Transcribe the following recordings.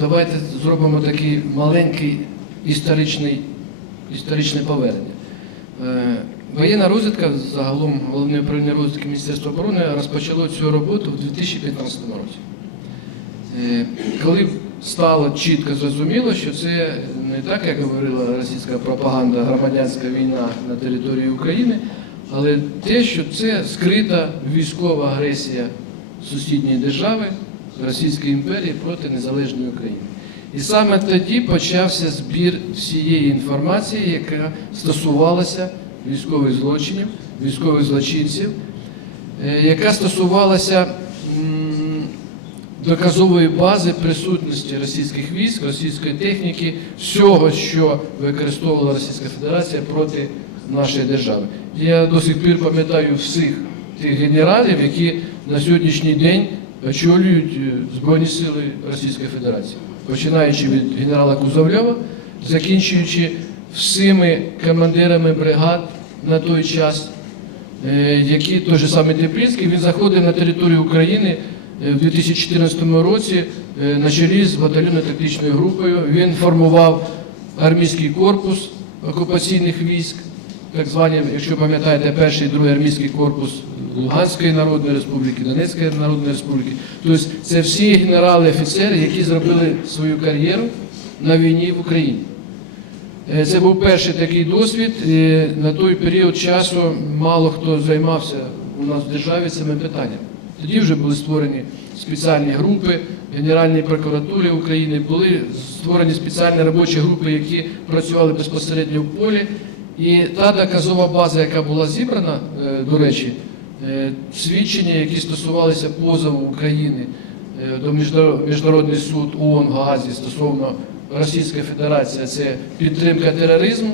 Давайте зробимо такий маленький історичний, історичне повернення. Е, Воєнна розвідка, загалом головне управління розвідки Міністерства оборони розпочало цю роботу в 2015 році. Е, Коли стало чітко зрозуміло, що це не так, як говорила російська пропаганда, громадянська війна на території України, але те, що це скрита військова агресія сусідньої держави Російської імперії проти незалежної України. І саме тоді почався збір всієї інформації, яка стосувалася військових злочинів, військових злочинців, е, яка стосувалася доказової бази присутності російських військ, російської техніки, всього, що використовувала Російська Федерація проти нашої держави. Я до сих пір пам'ятаю всіх тих генералів, які на сьогоднішній день очолюють е, Збройні Сили Російської Федерації, починаючи від генерала Кузовльова, закінчуючи всіми командирами бригад на той час, е, які той же самий Теплінський, він заходив на територію України е, в 2014 році на чолі з батальйонно-тактичною групою. Він формував армійський корпус окупаційних військ, так звані, якщо пам'ятаєте, перший і другий армійський корпус Луганської Народної Республіки, Донецької Народної Республіки. Тобто це всі генерали, офіцери, які зробили свою кар'єру на війні в Україні. Е, Це був перший такий досвід. І на той період часу мало хто займався у нас в державі цими питаннями. Тоді вже були створені спеціальні групи Генеральної прокуратури України, були створені спеціальні робочі групи, які працювали безпосередньо в полі. І та доказова база, яка була зібрана, е, до речі, свідчення, які стосувалися позову України е, до Міжнарод- Міжнародний суд ООН в Гаазі стосовно Російської Федерації, це підтримка тероризму,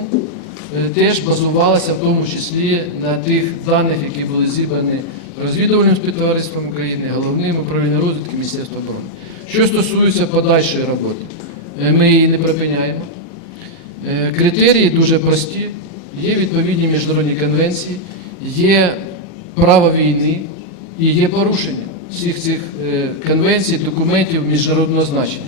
е, теж базувалася в тому числі на тих даних, які були зібрані розвідувальним співтовариством України, головним управлінням розвідки Міністерства оборони. Що стосується подальшої роботи, е, ми її не припиняємо. Е, Критерії дуже прості. Є відповідні міжнародні конвенції, є право війни і є порушення всіх цих е, конвенцій, документів міжнародного значення.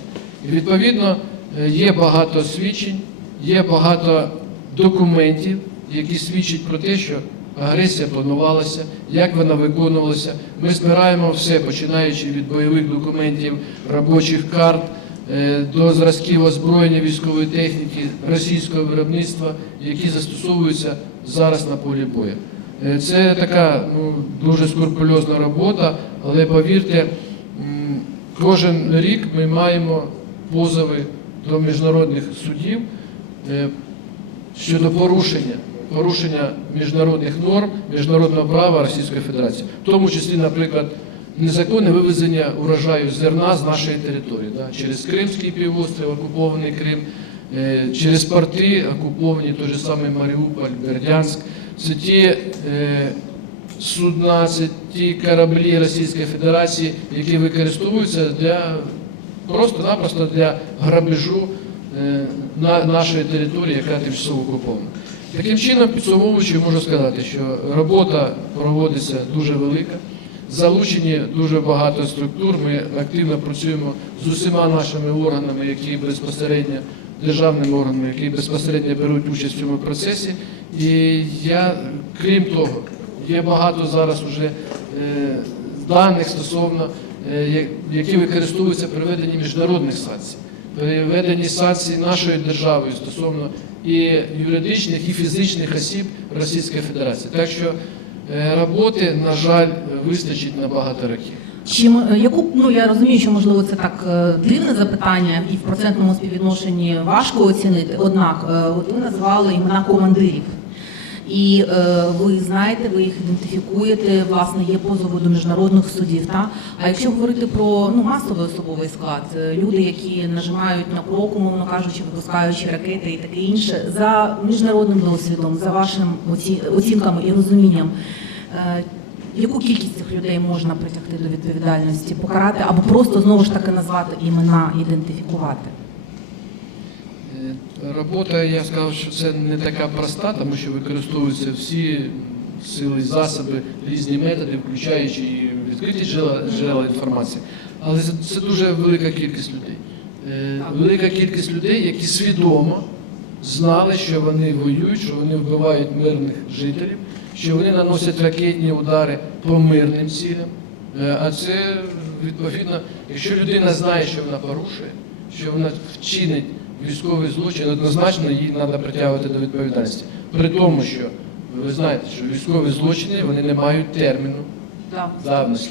І відповідно е, є багато свідчень, є багато документів, які свідчать про те, що агресія планувалася, як вона виконувалася. Ми збираємо все, починаючи від бойових документів, робочих карт е, до зразків озброєння військової техніки російського виробництва, які застосовуються зараз на полі бою. Е, Це така ну, дуже скрупульозна робота, але повірте, кожен рік ми маємо позови до міжнародних судів е, щодо порушення, порушення міжнародних норм, міжнародного права Російської Федерації, в тому числі, наприклад, незаконне вивезення урожаю зерна з нашої території, да, через Кримський півострів, окупований Крим, е, через порти, окуповані той же самий Маріуполь, Бердянськ. Це ті судна, це ті кораблі Російської Федерації, які використовуються для просто-напросто для грабежу е, на нашої території, яка тимчасово окупована. Таким чином, підсумовуючи, можу сказати, що робота проводиться дуже велика. Залучені дуже багато структур. Ми активно працюємо з усіма нашими органами, які безпосередньо державними органами, які безпосередньо беруть участь в цьому процесі. І я, крім того, є багато зараз уже е, даних стосовно, е, які використовуються при веденні міжнародних санкцій, при веденні санкцій нашої держави стосовно і юридичних, і фізичних осіб Російської Федерації. Так що е, роботи, на жаль, вистачить на багато років. Чим е, яку ну я розумію, що можливо це так е, дивне запитання, і в процентному співвідношенні важко оцінити. Однак, е, от ви назвали імена командирів, і е, ви знаєте, ви їх ідентифікуєте. Власне, є позови до міжнародних судів. Та а якщо говорити про ну масовий особовий склад, люди, які нажимають на курок, умовно кажучи, випускаючи ракети і таке інше, за міжнародним досвідом, за вашим оці- оцінками і розумінням. Яку кількість цих людей можна притягти до відповідальності, покарати або просто знову ж таки назвати імена, ідентифікувати? Е, Робота, я сказав, що це не така проста, тому що використовуються всі сили, засоби, різні методи, включаючи відкриті джерела, джерела інформації. Але це, це дуже велика кількість людей. е, велика кількість людей, які свідомо знали, що вони воюють, що вони вбивають мирних жителів, що вони наносять ракетні удари по мирним цілям. Е, А це відповідно, якщо людина знає, що вона порушує, що вона вчинить військовий злочин, однозначно її треба притягувати до відповідальності. При тому, що ви знаєте, що військові злочини вони не мають терміну давності.